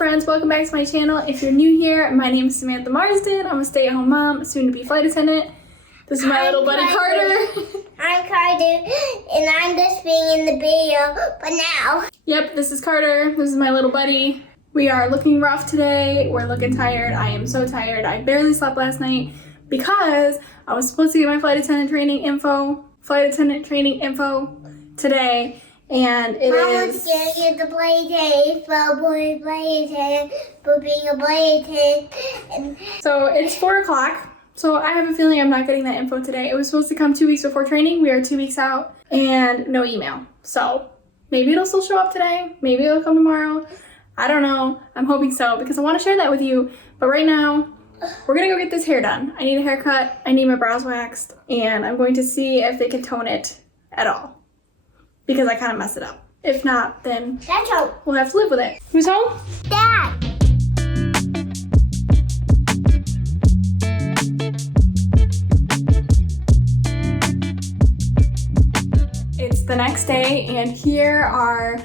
friends, welcome back to my channel. If you're new here, my name is Samantha Marsden. I'm a stay-at-home mom, soon-to-be flight attendant. This is my little buddy Carter. I'm Carter, and I'm just being in the video for now. Yep, this is Carter. This is my little buddy. We are looking rough today. We're looking tired. I am so tired. I barely slept last night because I was supposed to get my flight attendant training info today. And it Mama's is... gonna get the flight attendant for being a flight attendant. So it's 4 o'clock. So I have a feeling I'm not getting that info today. It was supposed to come 2 weeks before training. We are 2 weeks out and no email. So maybe it'll still show up today. Maybe it'll come tomorrow. I don't know. I'm hoping so because I want to share that with you. But right now, we're gonna go get this hair done. I need a haircut. I need my brows waxed. And I'm going to see if they can tone it at all. Because I kind of messed it up. If not, then That's all. we'll have to live with it. Who's home? Dad. It's the next day and here are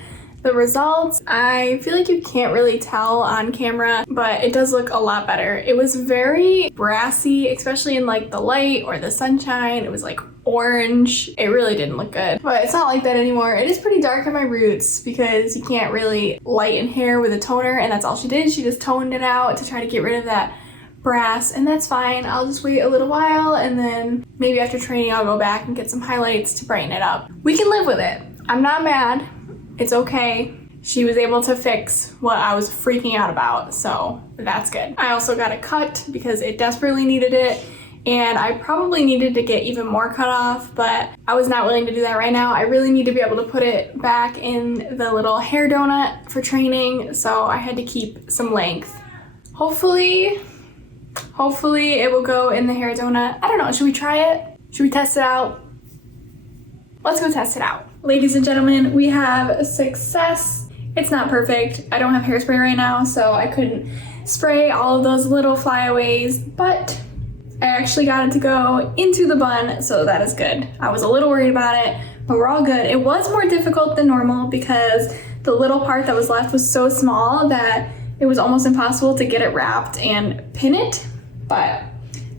the results. I feel like you can't really tell on camera, but it does look a lot better. It was very brassy, especially in like the light or the sunshine. It was like orange. It really didn't look good, but it's not like that anymore. It is pretty dark in my roots because you can't really lighten hair with a toner, and that's all she did. She just toned it out to try to get rid of that brass, and that's fine. I'll just wait a little while and then maybe after training I'll go back and get some highlights to brighten it up. We can live with it. I'm not mad. It's okay. She was able to fix what I was freaking out about, so that's good. I also got a cut because it desperately needed it, and I probably needed to get even more cut off, but I was not willing to do that right now. I really need to be able to put it back in the little hair donut for training, so I had to keep some length. Hopefully it will go in the hair donut. I don't know, should we try it? Should we test it out? Let's go test it out. Ladies and gentlemen, we have success. It's not perfect. I don't have hairspray right now, so I couldn't spray all of those little flyaways, but I actually got it to go into the bun, so that is good. I was a little worried about it, but we're all good. It was more difficult than normal because the little part that was left was so small that it was almost impossible to get it wrapped and pin it, but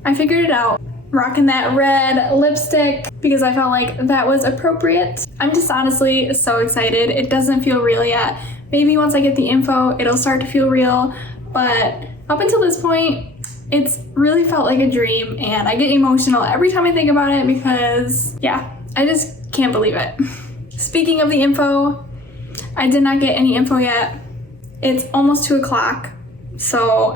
I figured it out. Rocking that red lipstick because I felt like that was appropriate. I'm just honestly so excited. It doesn't feel real yet. Maybe once I get the info, it'll start to feel real, but up until this point, it's really felt like a dream, and I get emotional every time I think about it because, yeah, I just can't believe it. Speaking of the info, I did not get any info yet. It's almost 2 o'clock, so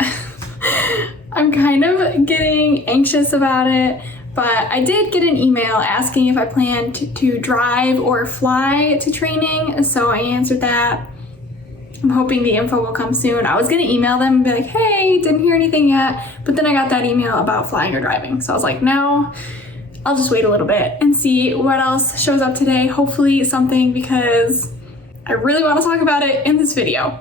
I'm kind of getting anxious about it, but I did get an email asking if I planned to drive or fly to training, so I answered that. I'm hoping the info will come soon. I was gonna email them and be like, hey, didn't hear anything yet, but then I got that email about flying or driving, so I was like, no, I'll just wait a little bit and see what else shows up today. Hopefully something, because I really want to talk about it in this video.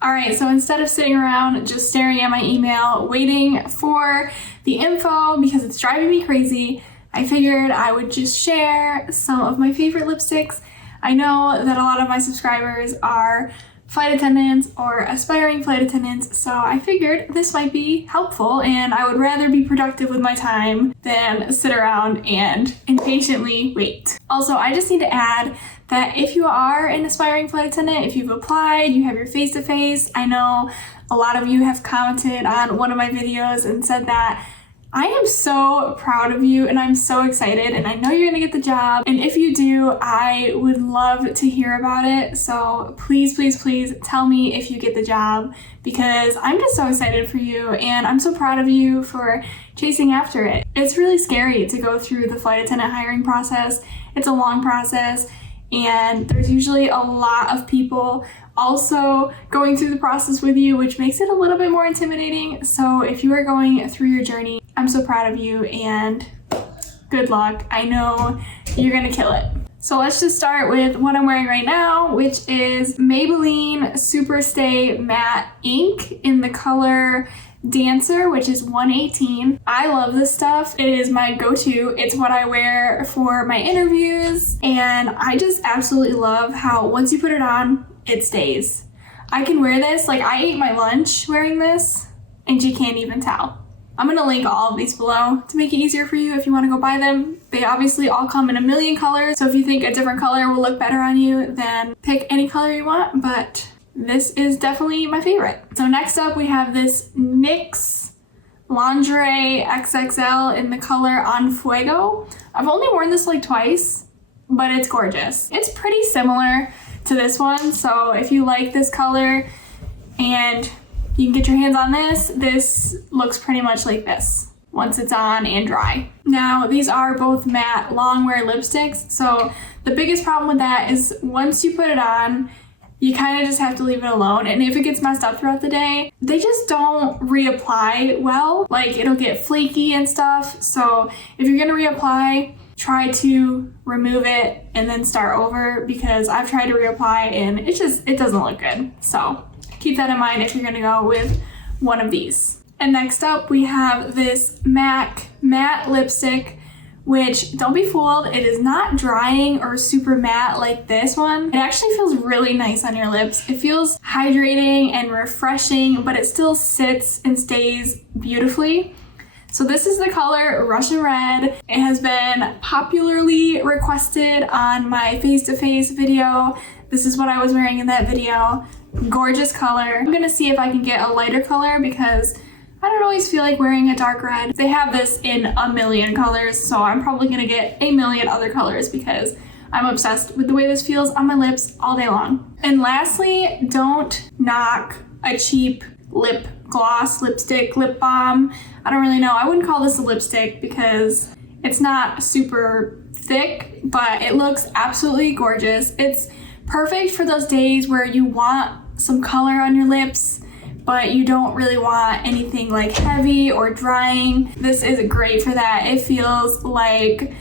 All right, so instead of sitting around just staring at my email, waiting for the info because it's driving me crazy, I figured I would just share some of my favorite lipsticks. I know that a lot of my subscribers are flight attendants or aspiring flight attendants, so I figured this might be helpful, and I would rather be productive with my time than sit around and impatiently wait. Also, I just need to add that if you are an aspiring flight attendant, if you've applied, you have your face-to-face, I know a lot of you have commented on one of my videos and said that I am so proud of you and I'm so excited, and I know you're gonna get the job, and if you do, I would love to hear about it. So please, please, please tell me if you get the job, because I'm just so excited for you and I'm so proud of you for chasing after it. It's really scary to go through the flight attendant hiring process. It's a long process, and there's usually a lot of people also going through the process with you, which makes it a little bit more intimidating. So if you are going through your journey, I'm so proud of you and good luck. I know you're gonna kill it. So let's just start with what I'm wearing right now, which is Maybelline Super Stay Matte Ink in the color Dancer, which is 118. I love this stuff. It is my go-to. It's what I wear for my interviews, and I just absolutely love how once you put it on, it stays. I can wear this, like I ate my lunch wearing this and you can't even tell. I'm gonna link all of these below to make it easier for you if you wanna go buy them. They obviously all come in a million colors, so if you think a different color will look better on you, then pick any color you want, but this is definitely my favorite. So next up we have this NYX Lingerie XXL in the color On Fuego. I've only worn this like twice, but it's gorgeous. It's pretty similar to this one, so if you like this color and you can get your hands on this, this looks pretty much like this once it's on and dry. Now, these are both matte long wear lipsticks, so the biggest problem with that is once you put it on, you kind of just have to leave it alone, and if it gets messed up throughout the day, they just don't reapply well. Like, it'll get flaky and stuff, so if you're gonna reapply, try to remove it and then start over, because I've tried to reapply and it doesn't look good. So keep that in mind if you're gonna go with one of these. And next up we have this MAC matte lipstick, which, don't be fooled, it is not drying or super matte like this one. It actually feels really nice on your lips. It feels hydrating and refreshing, but it still sits and stays beautifully. So this is the color Russian Red. It has been popularly requested on my face-to-face video. This is what I was wearing in that video. Gorgeous color. I'm gonna see if I can get a lighter color because I don't always feel like wearing a dark red. They have this in a million colors, so I'm probably gonna get a million other colors because I'm obsessed with the way this feels on my lips all day long. And lastly, don't knock a cheap lip gloss, lipstick, lip balm. I don't really know. I wouldn't call this a lipstick because it's not super thick, but it looks absolutely gorgeous. It's perfect for those days where you want some color on your lips, but you don't really want anything like heavy or drying. This is great for that. It feels like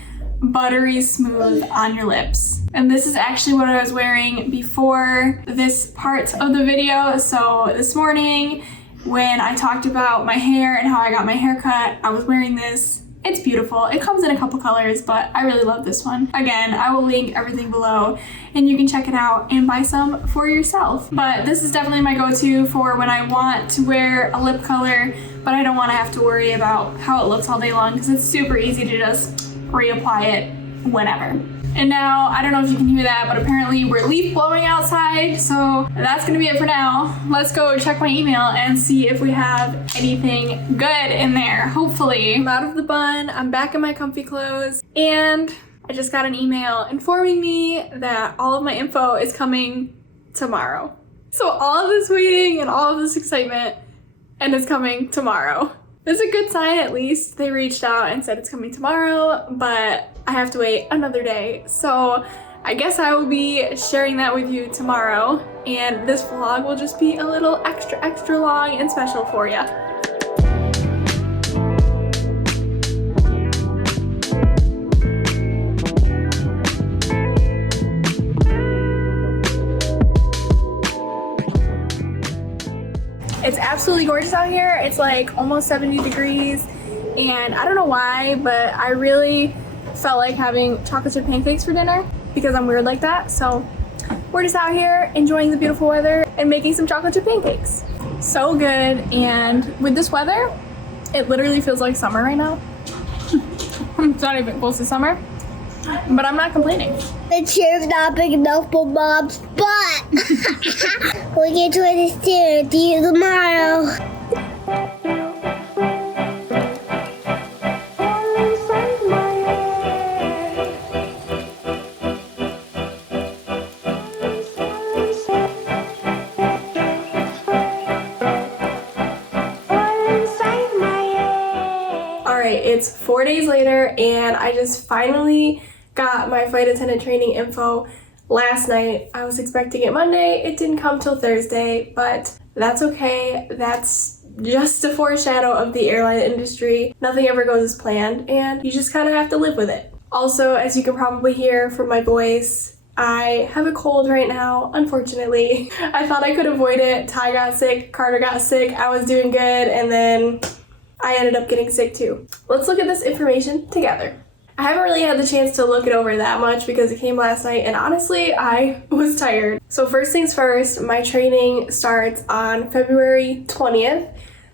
buttery smooth on your lips. And this is actually what I was wearing before this part of the video. So this morning when I talked about my hair and how I got my hair cut, I was wearing this. It's beautiful. It comes in a couple colors, but I really love this one. Again, I will link everything below and you can check it out and buy some for yourself. But this is definitely my go-to for when I want to wear a lip color, but I don't want to have to worry about how it looks all day long because it's super easy to just reapply it whenever. And now, I don't know if you can hear that, but apparently we're leaf blowing outside, so that's gonna be it for now. Let's go check my email and see if we have anything good in there, hopefully. I'm out of the bun, I'm back in my comfy clothes, and I just got an email informing me that all of my info is coming tomorrow. So all of this waiting and all of this excitement, and it's coming tomorrow. It's a good sign, at least. They reached out and said it's coming tomorrow, but I have to wait another day. So I guess I will be sharing that with you tomorrow, and this vlog will just be a little extra long and special for you. It's absolutely gorgeous out here. It's like almost 70 degrees, and I don't know why, but I really felt like having chocolate chip pancakes for dinner because I'm weird like that. So we're just out here enjoying the beautiful weather and making some chocolate chip pancakes. So good, and with this weather, it literally feels like summer right now. It's not even close to summer, but I'm not complaining. The chair's not big enough for Mom's butt. We'll get to this too. See you tomorrow. It's 4 days later, and I just finally got my flight attendant training info last night. I was expecting it Monday. It didn't come till Thursday, but that's okay. That's just a foreshadow of the airline industry. Nothing ever goes as planned, and you just kind of have to live with it. Also, as you can probably hear from my voice, I have a cold right now, unfortunately. I thought I could avoid it. Ty got sick, Carter got sick, I was doing good, and then I ended up getting sick too. Let's look at this information together. I haven't really had the chance to look it over that much because it came last night, and honestly, I was tired. So first things first, my training starts on February 20th.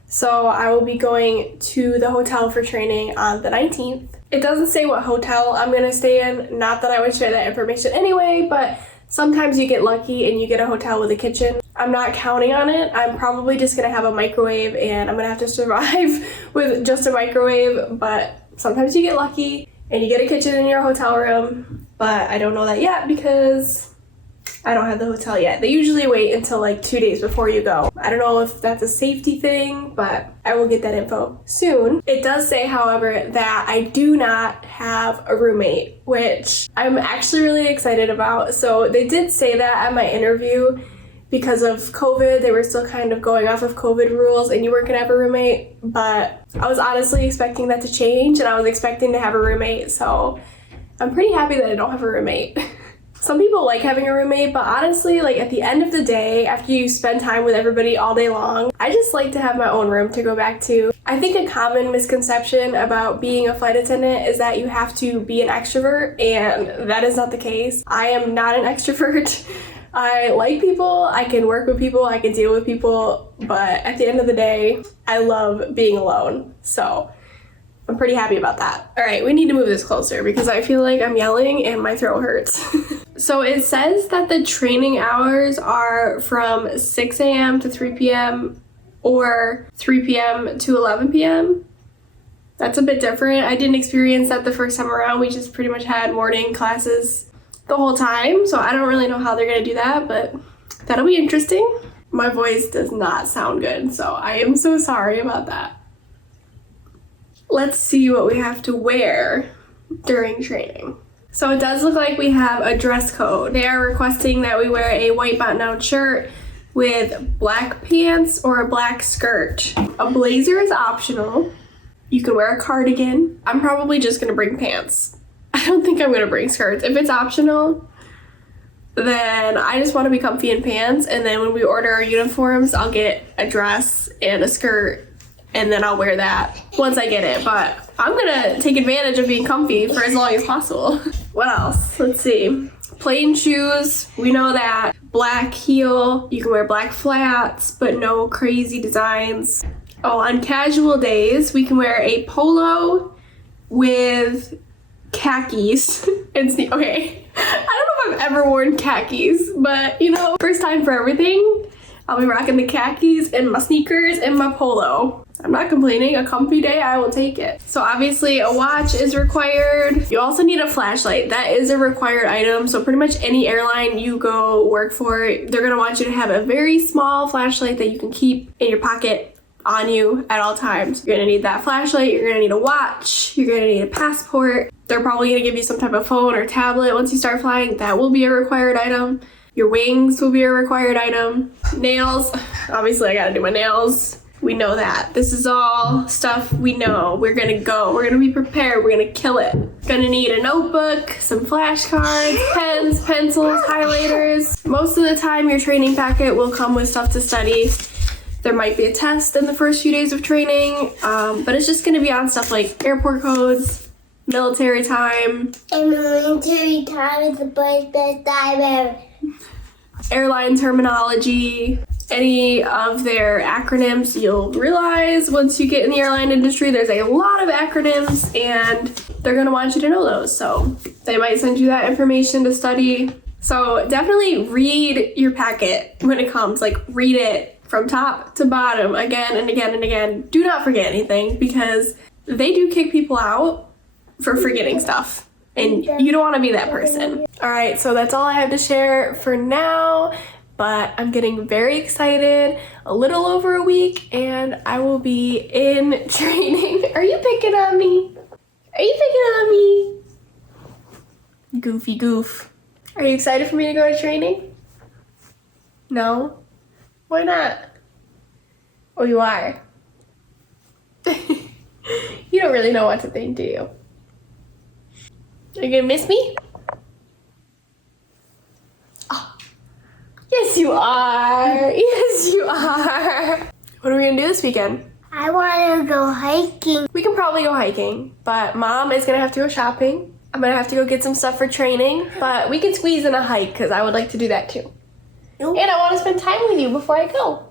So I will be going to the hotel for training on the 19th. It doesn't say what hotel I'm gonna stay in. Not that I would share that information anyway, but sometimes you get lucky and you get a hotel with a kitchen. I'm not counting on it. I'm probably just gonna have a microwave and I'm gonna have to survive with just a microwave, but sometimes you get lucky and you get a kitchen in your hotel room, but I don't know that yet because I don't have the hotel yet. They usually wait until like 2 days before you go. I don't know if that's a safety thing, but I will get that info soon. It does say, however, that I do not have a roommate, which I'm actually really excited about. So they did say that at my interview because of COVID. They were still kind of going off of COVID rules and you weren't gonna have a roommate, but I was honestly expecting that to change and I was expecting to have a roommate. So I'm pretty happy that I don't have a roommate. Some people like having a roommate, but honestly, like at the end of the day, after you spend time with everybody all day long, I just like to have my own room to go back to. I think a common misconception about being a flight attendant is that you have to be an extrovert, and that is not the case. I am not an extrovert. I like people, I can work with people, I can deal with people, but at the end of the day, I love being alone. So I'm pretty happy about that. All right, we need to move this closer because I feel like I'm yelling and my throat hurts. So it says that the training hours are from 6 a.m. to 3 p.m. or 3 p.m. to 11 p.m. That's a bit different. I didn't experience that the first time around. We just pretty much had morning classes the whole time. So I don't really know how they're gonna do that, but that'll be interesting. My voice does not sound good, so I am so sorry about that. Let's see what we have to wear during training. So it does look like we have a dress code. They are requesting that we wear a white button-down shirt with black pants or a black skirt. A blazer is optional. You can wear a cardigan. I'm probably just gonna bring pants. I don't think I'm gonna bring skirts. If it's optional, then I just wanna be comfy in pants, and then when we order our uniforms, I'll get a dress and a skirt, and then I'll wear that once I get it. But I'm gonna take advantage of being comfy for as long as possible. What else? Let's see. Plain shoes, we know that. Black heel, you can wear black flats, but no crazy designs. Oh, on casual days, we can wear a polo with khakis and okay. I don't know if I've ever worn khakis, but you know, first time for everything. I'll be rocking the khakis and my sneakers and my polo. I'm not complaining. A comfy day, I will take it. So obviously a watch is required. You also need a flashlight. That is a required item. So pretty much any airline you go work for, they're gonna want you to have a very small flashlight that you can keep in your pocket on you at all times. You're gonna need that flashlight, you're gonna need a watch, you're gonna need a passport. They're probably gonna give you some type of phone or tablet once you start flying. That will be a required item. Your wings will be a required item. Nails, obviously I gotta do my nails. We know that. This is all stuff we know. We're gonna go, we're gonna be prepared, we're gonna kill it. Gonna need a notebook, some flashcards, pens, pencils, highlighters. Most of the time your training packet will come with stuff to study. There might be a test in the first few days of training, but it's just gonna be on stuff like airport codes, military time. And military time is the best time ever. Airline terminology, any of their acronyms. You'll realize once you get in the airline industry, there's a lot of acronyms and they're gonna want you to know those. So they might send you that information to study. So definitely read your packet when it comes, like read it from top to bottom again and again and again. Do not forget anything because they do kick people out for forgetting stuff. And you don't want to be that person. All right, so that's all I have to share for now, but I'm getting very excited. A little over a week and I will be in training. Are you picking on me? Are you picking on me? Goofy goof. Are you excited for me to go to training? No? Why not? Oh, you are? You don't really know what to think, do you? Are you gonna miss me? Oh. Yes, you are. Yes, you are. What are we gonna do this weekend? I want to go hiking. We can probably go hiking, but Mom is gonna have to go shopping. I'm gonna have to go get some stuff for training, but we can squeeze in a hike because I would like to do that too. Nope. And I want to spend time with you before I go.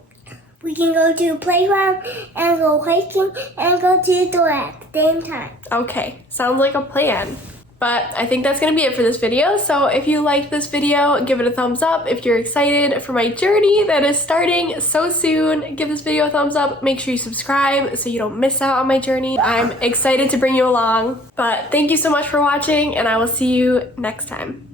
We can go to the playground and go hiking and go to the door at the same time. Okay, sounds like a plan. But I think that's gonna be it for this video. So if you liked this video, give it a thumbs up. If you're excited for my journey that is starting so soon, give this video a thumbs up. Make sure you subscribe so you don't miss out on my journey. I'm excited to bring you along. But thank you so much for watching, and I will see you next time.